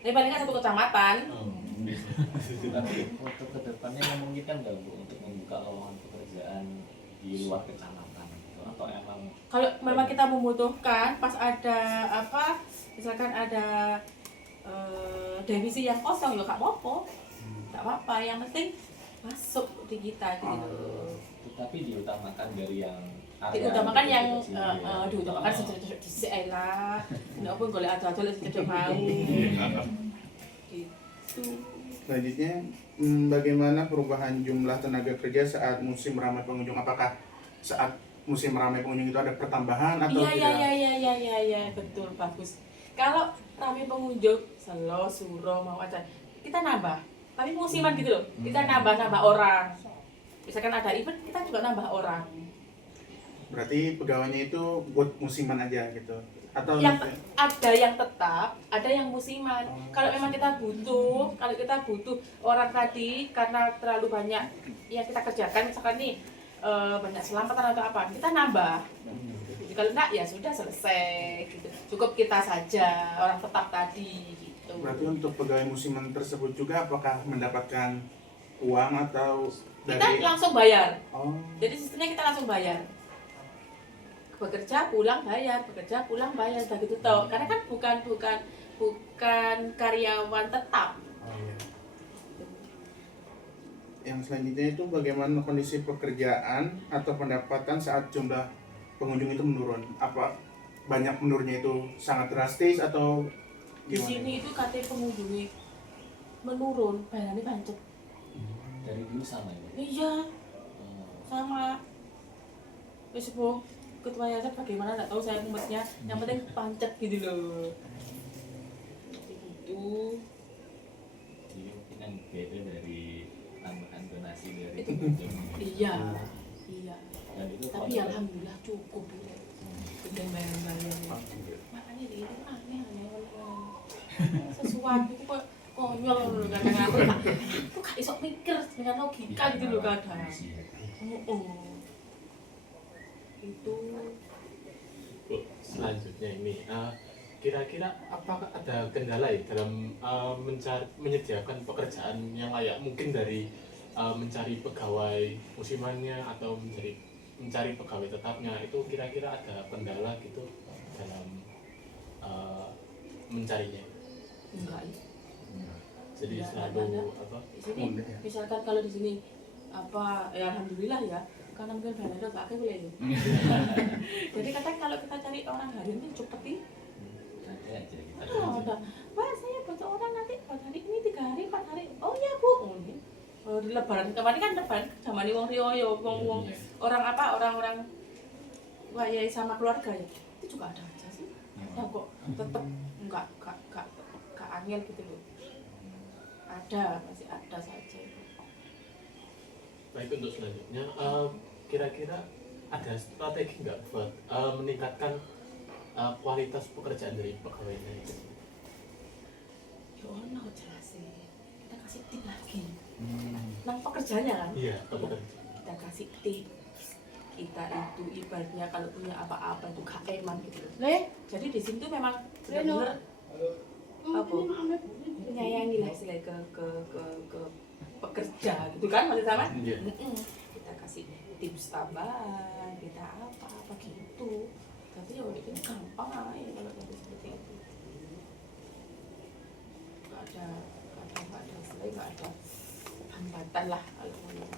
Ini paling nggak 1 kecamatan. Tapi untuk kedepannya memungkinkan nggak Bu untuk membuka lowongan pekerjaan di luar kecamatan gitu? Atau emang Kalau memang kita membutuhkan, pas ada apa, misalkan ada divisi yang kosong ya nggak apa-apa, yang penting masuk di kita gitu. Tapi diutamakan dari yang area Diutamakan yang diutamakan di lah, nggak pun boleh ada tidak mau gitu. Selanjutnya, bagaimana perubahan jumlah tenaga kerja saat musim ramai pengunjung? Apakah saat musim ramai pengunjung itu ada pertambahan atau tidak? Iya, betul, bagus. Kalau ramai pengunjung, selo, suro, mau aja, kita nambah. Tapi musiman gitu loh, kita nambah orang. Misalkan ada event, kita juga nambah orang. Berarti pegawainya itu buat musiman aja gitu? Atau Ada yang tetap, ada yang musiman. Kalau memang kita butuh orang tadi karena terlalu banyak yang kita kerjakan, misalkan nih banyak selamatan atau apa, kita nambah. Jadi kalau enggak ya sudah selesai gitu. Cukup kita saja orang tetap tadi gitu. berarti untuk pegawai musiman tersebut juga apakah mendapatkan uang atau Kita dari? langsung bayar. Oh, Jadi sistemnya kita langsung bayar. Bekerja pulang bayar, begitu toh. Karena kan bukan karyawan tetap. oh iya. Yang selanjutnya itu bagaimana kondisi pekerjaan atau pendapatan saat jumlah pengunjung itu menurun? Apa banyak menurunnya itu sangat drastis atau Di gimana? sini itu katanya pengunjungnya menurun, bayarannya pancet. dari dulu sama ya? Iya, sama. Wis Bu, ketua yayasan bagaimana enggak tahu saya umatnya, yang penting pancet gitu loh. Gitu. kan beda dari tambahan donasi dari Itu. pengunjung. Iya. Dan itu Tapi alhamdulillah cukup ya. Dengan bayar-bayarnya. Makanya di itu aneh-aneh. Sesuatu kok konyol kadang aku gak iso mikir dengan logika gitu loh kadang. Itu Bu, selanjutnya ini kira-kira apakah ada kendala ya dalam menyediakan pekerjaan yang layak, mungkin dari mencari pegawai musimannya atau mencari pegawai tetapnya, itu kira-kira ada kendala gitu dalam mencarinya? enggak. Jadi Enggak, selalu ada. apa? Di sini Mudah ya. misalkan kalau di sini apa ya alhamdulillah ya karena mungkin bayarnya udah pakai boleh ya. Jadi kadang kalau kita cari orang hari ini cepet nih. ada aja kita. Ada. Pak saya butuh orang nanti buat hari ini 3 hari 4 hari. Oh ya Bu. Oh, ini. Kalau di lebaran kemarin kan lebaran zaman wong riyo wong orang-orang wayai sama keluarga ya. Itu juga ada aja sih. Ya kok tetep enggak angel gitu loh. Ada, masih ada saja. Baik, untuk selanjutnya kira-kira ada strategi nggak buat meningkatkan kualitas pekerjaan dari pegawainya itu? Ya ono jelas sih. Kita kasih tip lagi. Nang pekerjaannya kan? Iya, pekerjaan. Kita kasih tip. Kita itu ibaratnya kalau punya apa-apa itu gak eman gitu loh. Jadi di sini tuh memang benar-benar apa menyayangi lah istilahnya ke pekerja gitu kan maksud sama. Iya. Kita kasih tips tambahan, kita apa gitu. Tapi ya udah ini gampang aja kalau jadi seperti itu. Gak ada istilahnya gak ada hambatan lah kalau ngomong.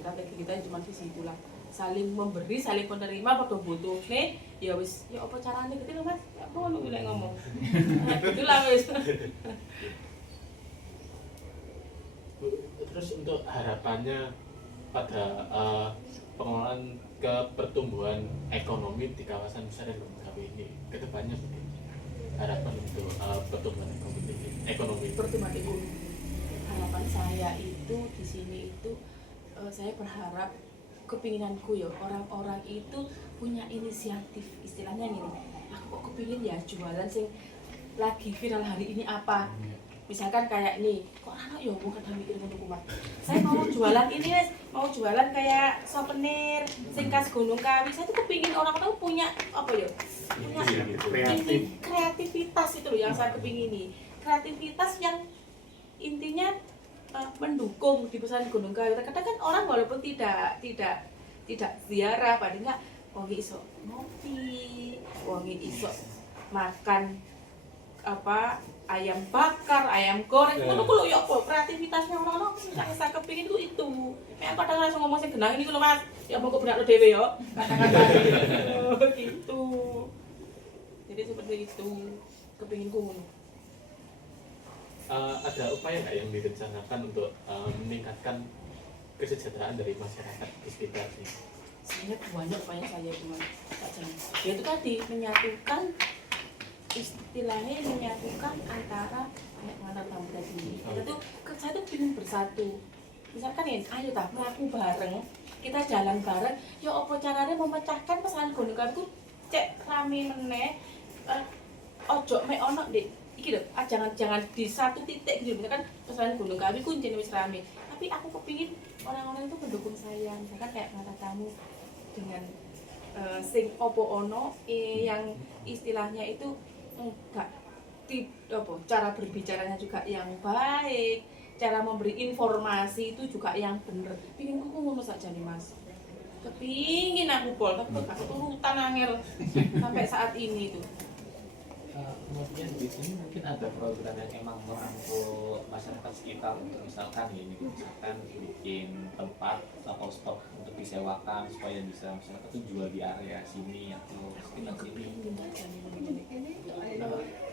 Strategi kita cuma di situ lah, saling memberi, saling menerima, pada butuh nih, ya wis, ya apa caranya gitu loh mas, ya apa lu bilang ngomong, nah, gitulah wis. Terus untuk harapannya pada pengelolaan ke pertumbuhan ekonomi di kawasan besar dan Gunung ini ke depannya seperti harapan untuk pertumbuhan ekonomi. Pertumbuhan ekonomi, harapan saya itu di sini itu saya berharap kepinginanku ya orang-orang itu punya inisiatif istilahnya nih, aku kok kepingin ya jualan sing lagi viral hari ini apa. Misalkan kayak nih, kok anak ya bukan mikir untuk kumat. Saya mau jualan ini mas, mau jualan kayak souvenir, sing khas Gunung Kawi. Saya tuh kepingin orang tuh punya apa ya? Punya kreativitas itu loh yang saya kepingin nih. Kreativitas yang intinya mendukung di pesan Gunung Kawi. Kadang kan orang walaupun tidak ziarah, paling nggak wongi iso ngopi, wongi iso makan apa ayam bakar, ayam goreng, itu loh ya apa kreativitasnya orang-orang saya kepingin itu. Kayak kadang langsung ngomong sing genang ini loh mas, ya mau kebenak lo dewe yo, kata-kata gitu. Jadi seperti itu kepinginku. Ada upaya nggak yang direncanakan untuk meningkatkan kesejahteraan dari masyarakat di sekitar sini? Sebenarnya banyak upaya saya cuma saja. Ya itu tadi menyatukan istilahnya menyatukan antara tamu tadi. Kita tuh saya tuh ingin bersatu. Misalkan ya, ayo tak melaku bareng, kita jalan bareng. Ya apa caranya memecahkan pesan Gunung Kawi ku cek rame meneh. Ojo mek ono Dik. Iki lho, jangan di satu titik gitu. Misalkan pesan Gunung Kawi kuncine wis rame. Tapi aku kepingin orang-orang itu mendukung saya. Misalkan kayak kata tamu dengan sing opo ono yang istilahnya itu enggak cara berbicaranya juga yang baik, cara memberi informasi itu juga yang bener. Pingin aku ngono saja nih mas, kepingin aku pol tapi gak keturutan angel sampai saat ini tuh. Kemudian di sini mungkin ada program yang emang merangkul masyarakat sekitar, misalkan ini misalkan bikin tempat atau stok untuk disewakan supaya bisa masyarakat itu jual di area sini atau sekitar sini.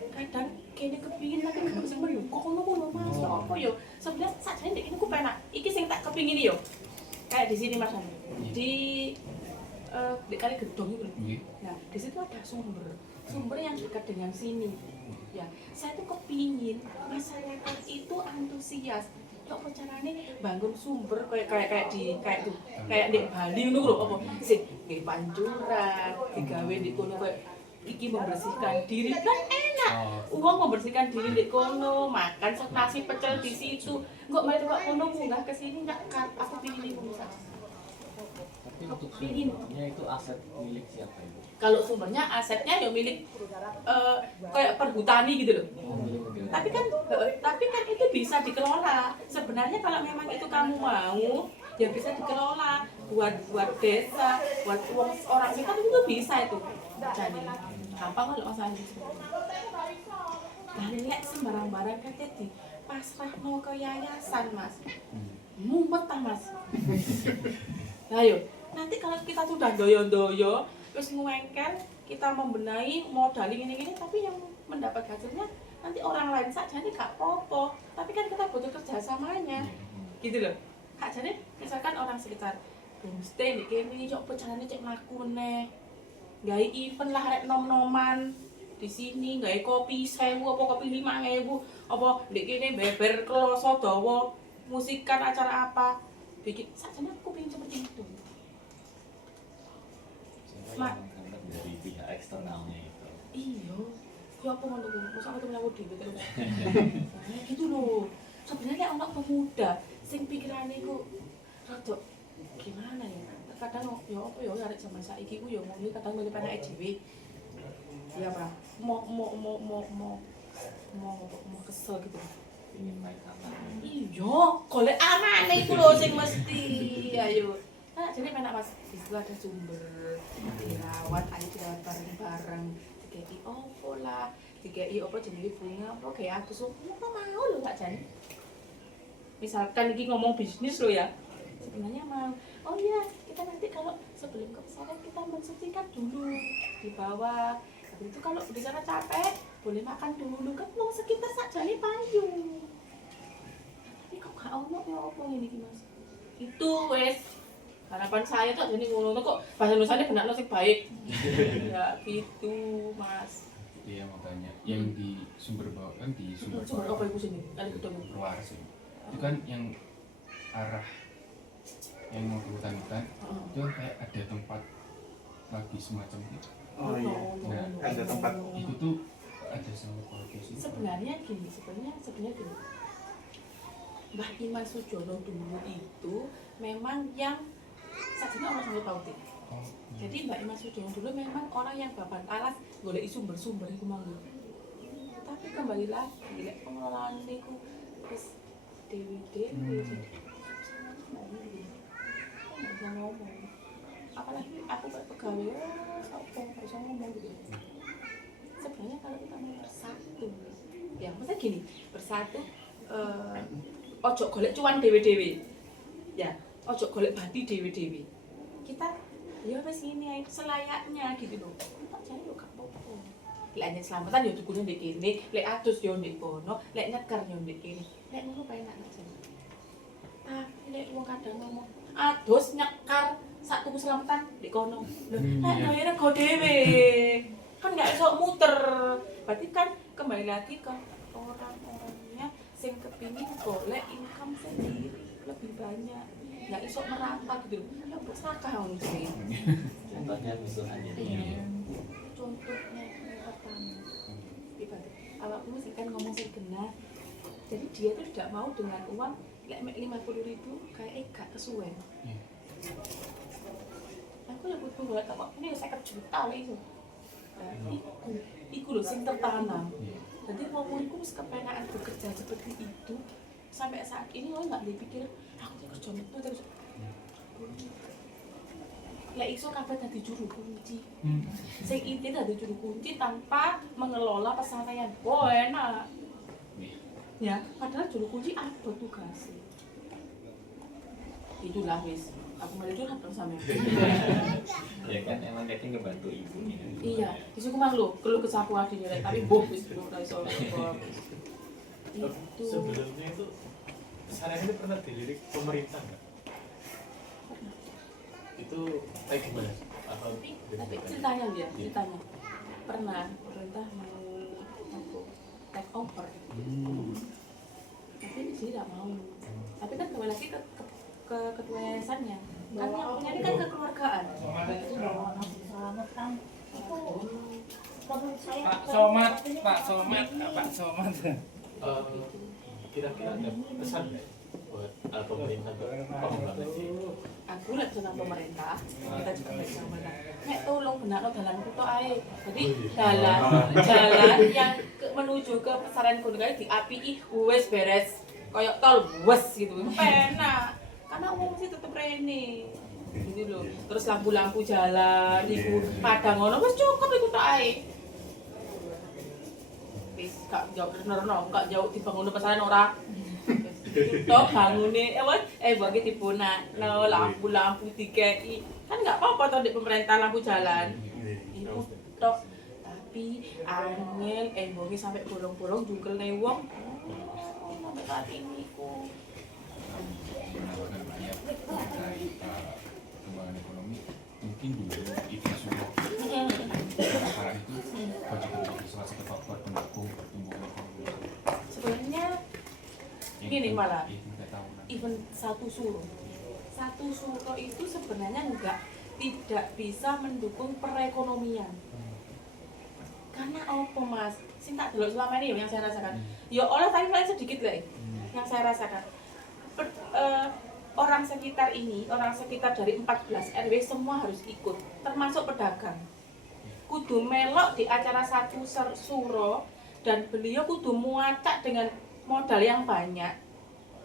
Kadang kayaknya kepingin tapi gak bisa mendukung ngono mas. Ya apa yo? Sebenarnya sakjane ndek ini ku penak. Iki sing tak kepingin yo. Kayak di sini Mas di kali gedong itu loh. Nggih. Nah, di situ ada sumber yang dekat dengan sini. Ya, saya tuh kepingin masyarakat itu antusias. Kok caranya bangun sumber kayak di Bali ngono lho apa sing nggih pancuran, digawe di kono kayak iki membersihkan diri kan enak. Uang membersihkan diri di kono, makan nasi pecel di situ. Kok mari kok kono munggah ke sini nyakar. Aku pingin iku bisa. Tapi untuk sumbernya itu aset milik siapa Ibu? Kalau sumbernya asetnya ya milik kayak perhutani gitu loh. Tapi kan itu bisa dikelola. Sebenarnya kalau memang itu kamu mau, ya bisa dikelola buat desa, buat orang sekitar itu bisa itu. Jadi gampang kalau masalah itu. Dan lihat sembarang barang katanya di pasrahno ke yayasan Mas. Mumet ta Mas. Ayo, nanti kalau kita sudah doyo-doyo, terus ngewengkel, kita membenahi, modali gini-gini, tapi yang mendapat hasilnya nanti orang lain saja ini gak apa-apa. Tapi kan kita butuh kerjasamanya, gitu loh. Kak jadi misalkan orang sekitar homestay di kene, yuk pecahannya cek mlaku meneh. Gawe event lah rek nom-noman di sini, gawe kopi 1000 apa kopi 5000 apa ndek kene beber kloso dawa, musikan acara apa. Bikin sakjane aku pengen seperti itu. Siapa yang mengangkat dari pihak eksternalnya itu? Iya. Ya apa ngono kuwi? Mosok ketemu aku dhewe terus. Nah, gitu loh. Sebenarnya anak pemuda sing pikirane ku rada gimana ya? Kadang ya apa ya arek zaman saiki ku ya ngono kadang milih penake dhewe. Iya, Pak. Mau kesel gitu. Ingin main aman. Iya, golek amane iku lho sing mesti. Ayo. Nah, jadi enak Mas, di situ ada sumber. Dirawat, ayo dirawat bareng-bareng. Dikei opo lah, dikei opo jenenge bunga, opo kayak aku semua mau lho Kak Jan. Misalkan iki ngomong bisnis lo ya. Sebenarnya mau. Oh iya, kita nanti kalau sebelum ke pesantren kita mensucikan dulu di bawah. Habis itu kalau di sana capek, boleh makan dulu kan wong sekitar sakjane payu. Tapi kok gak ono ya opo ngene iki Mas. Itu wes harapan saya tuh jadi ngono kok bahasa Indonesia benar sing baik. Ya gitu, Mas. Iya makanya yang di sumber bawah kan di sumber Sumber apa iku sini? Ada ketemu. luar sih. Itu kan yang arah yang mau ke hutan-hutan itu kan kayak ada tempat lagi semacam itu. Oh iya. Nah, Ada tempat itu tuh ada sama profesi. Sebenarnya gini. Mbah Iman Sujono dulu itu memang yang sakjane orang sing tahu sih. Oh, Jadi Mbak Iman Sujono dulu memang orang yang babat alas golek sumber-sumber iku mau. Tapi kembali lagi lek pengelolaan niku wis dewi-dewi jadi nggak bisa ngomong. Apalagi aku kayak pegawai, sopo nggak bisa ngomong gitu. Sebenarnya kalau kita mau bersatu, ya maksudnya gini, bersatu, ojo golek cuan dewe-dewe, ya, ojo golek bati dewe-dewe. Kita ya wes ini ae selayaknya gitu loh. Tak jane yo gak apa-apa. Lek nyek selamatan yo dukune ndek kene, lek atus yo ndek kono, lek nyeker yo ndek kene. Lek ngono penak aja. Tapi lek wong kadang ngomong, "Adus nyekar sak tuku selamatan ndek kono." Lho, lek bayare go dhewe. Kan gak iso muter. Berarti kan kembali lagi ke orang-orangnya sing kepingin golek income sendiri lebih banyak. Nggak iso merata gitu loh. Ya untuk sedekah ngono sih. Contohnya misalnya Iya. Contohnya yang pertama. Ibarat awakmu mesti kan ngomong sing genah. Jadi dia tuh tidak mau dengan uang lek 50.000 kayak gak kesuwen. Aku ya butuh golek apa? Ini 50 juta lek iso. Nah, iku lho sing tertanam. Jadi wong iku wis kepenaan bekerja seperti itu sampai saat ini lo nggak dipikir aku kerja itu terus lek iso kabeh dadi juru kunci. Sing inti dadi juru kunci tanpa mengelola pesantren. Oh enak. Ya, padahal juru kunci apa tugasnya? Itulah wis. Aku malah curhat terus sama. ya kan emang Keti ngebantu ibunya. Iya, disuku mah lu, keluh kesapu adine rek, tapi boh wis belum ra iso. Itu. Sebelumnya itu pesantren ini pernah dilirik pemerintah nggak? Itu kayak gimana? Atau Tapi ceritanya dia, ceritanya pernah pemerintah mau take over, tapi dia tidak mau. Tapi kan kembali lagi ke ketua yayasannya, kan yang punya ini kan kekeluargaan. Pak Somad. Kira-kira ada pesan nggak buat pemerintah untuk pengembangan ini? Aku lihat sama pemerintah, kita juga lihat sama pemerintah. Nek tolong benakno dalan kuto ae. Jadi jalan yang menuju ke Pesarian Gunung Kawi diapii wis beres koyok tol wes gitu. Penak. Karena umum sih tetep rene. Gitu loh. Terus lampu-lampu jalan iku padang ngono wis cukup iku tok ae. Wis gak jauh bener-bener gak jauh dibangun Pesarian ora. Tok bangune bagi dipunakno lampu-lampu dikeki. Kan enggak apa-apa toh di pemerintah lampu jalan. Itu tok. Tapi angel bongi sampai bolong-bolong jungkelne wong. Sampai saat ini ku. Menambahkan banyak dari perkembangan ekonomi mungkin dulu itu semua karena itu juga menjadi salah satu faktor pendukung pertumbuhan ekonomi. Sebenarnya gini malah tahunan. even satu suro itu sebenarnya tidak bisa mendukung perekonomian. Karena apa mas? Sing tak delok selama ini yang saya rasakan. Ya oleh tapi paling sedikit lah yang saya rasakan. Orang sekitar dari 14 RW semua harus ikut, termasuk pedagang. Kudu melok di acara satu suro dan beliau kudu muacak dengan modal yang banyak.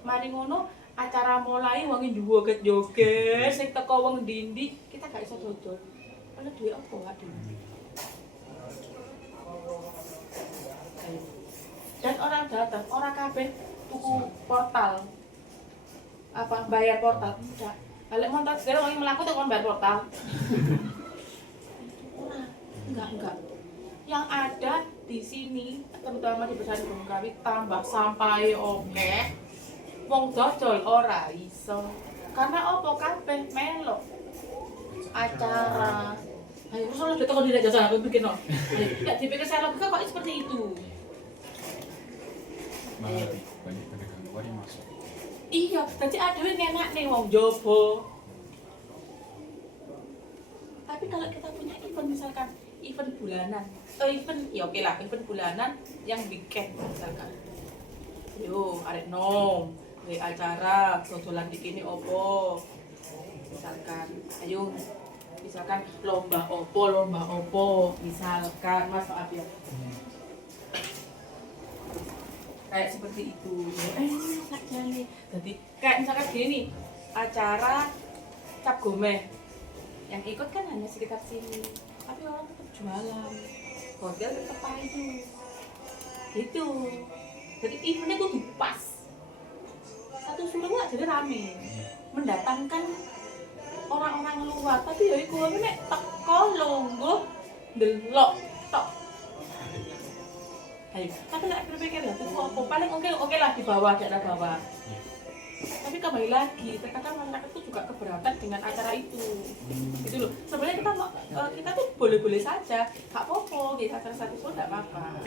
Mari ngono acara mulai wong joget-joget sing teko wong ndi kita gak iso dodol. Ana duwe apa wae. Dan orang datang, orang kabeh tuku portal. Apa bayar portal? Enggak. Balik montas dari wong mlaku tuh kon bayar portal. Enggak. Yang ada di sini terutama di Pesarian Gunung Kawi tambah sampahe oke. Wong dodol ora iso. Karena opo kabeh melok acara. Ayo soalnya kita kalau tidak jasa aku bikin no. Enggak dipikir saya logika kok seperti itu. Malah lebih banyak pedagang luar yang masuk. Iya, jadi ada yang enak nih wong jobo. Tapi kalau kita punya event misalkan event bulanan, event bulanan yang weekend misalkan. Yo, arek nom, acara dodolan dikini opo. Misalkan lomba opo, misalkan Mas maaf ya. Kayak seperti itu. Saja nih. Jadi kayak misalkan gini, acara cap gomeh. Yang ikut kan hanya sekitar sini. Tapi orang tetap jualan. Hotel tetap payu. Itu. Jadi eventnya kudu pas. Satu suro nggak jadi rame. Mendatangkan orang-orang luar. Tapi ya iku nek teko longgo delok tok. Ayo, tapi nak berpikir lah, itu apa? Paling oke lah di bawah, daerah bawah. Tapi kembali lagi, terkadang masyarakat itu juga keberatan dengan acara itu. Gitu loh. Sebenarnya kita tuh boleh-boleh saja, gak apa-apa, di acara satu sore gak apa-apa.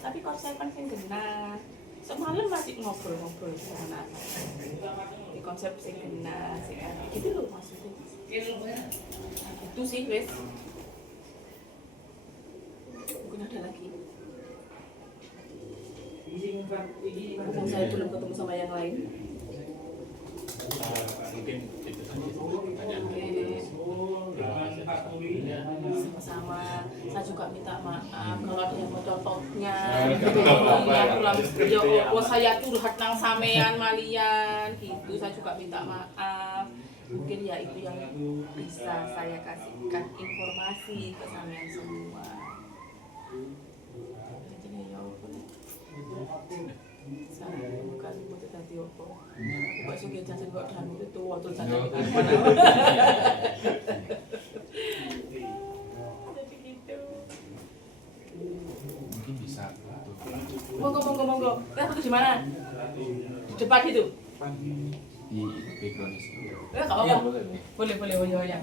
Tapi konsepan sing genah. Semalam masih ngobrol-ngobrol sama anak. Di konsep sing genah, sing enak. Gitu loh maksudnya. Nah, gitu sih, wes. Mungkin ada lagi. Mumpung saya belum ketemu sama yang lain. Mungkin itu saja pertanyaan Sama-sama. Saya juga minta maaf kalau ada yang mau contohnya. Saya curhat nang sampean malian gitu. Saya juga minta maaf. Mungkin ya itu yang bisa saya kasihkan informasi ke sampean semua. Saya bukan butuh tadi opo. Aku kok sudah jajan kok dan itu waktu jajan kan. Jadi gitu. Mungkin bisa Monggo. Kita di mana? Di depan itu. di background itu. Enggak apa-apa. Boleh ya.